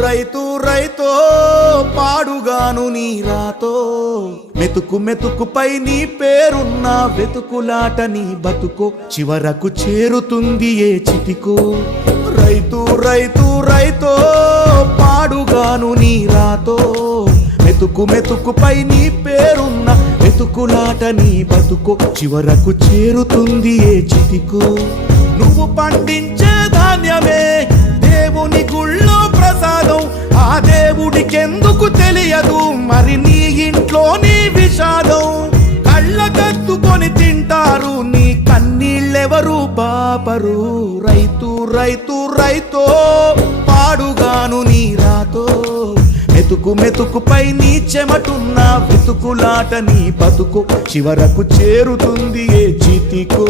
రైతు రైతో పాడుగాను నీ రాతో మెతుకు మెతుకుపై నీ పేరున్న వెతుకులాట నీ బతుకో చివరకు చేరుతుంది ఏ చితికో రైతు రైతు రైతో పాడుగాను నీ రాతో మెతుకు మెతుకుపై నీ పేరున్న వెతుకులాట నీ బతుకో చివరకు చేరుతుంది ఏ చితికో నువ్వు పండించే ధాన్యమే దేవుని గుళ్ళో ప్రసాదం ఆ దేవుడికెందుకు తెలియదు మరి నీ ఇంట్లో నీ విషాదం కళ్ళకత్తుకొని తింటారు నీ కన్నీళ్ళెవరు బాపరు రైతు రైతు రైతో పాడుగాను నీ రాతో మెతుకు మెతుకుపై నీ చెమటున్న వెతుకులాట నీ బతుకు చివరకు చేరుతుంది ఏ చితికో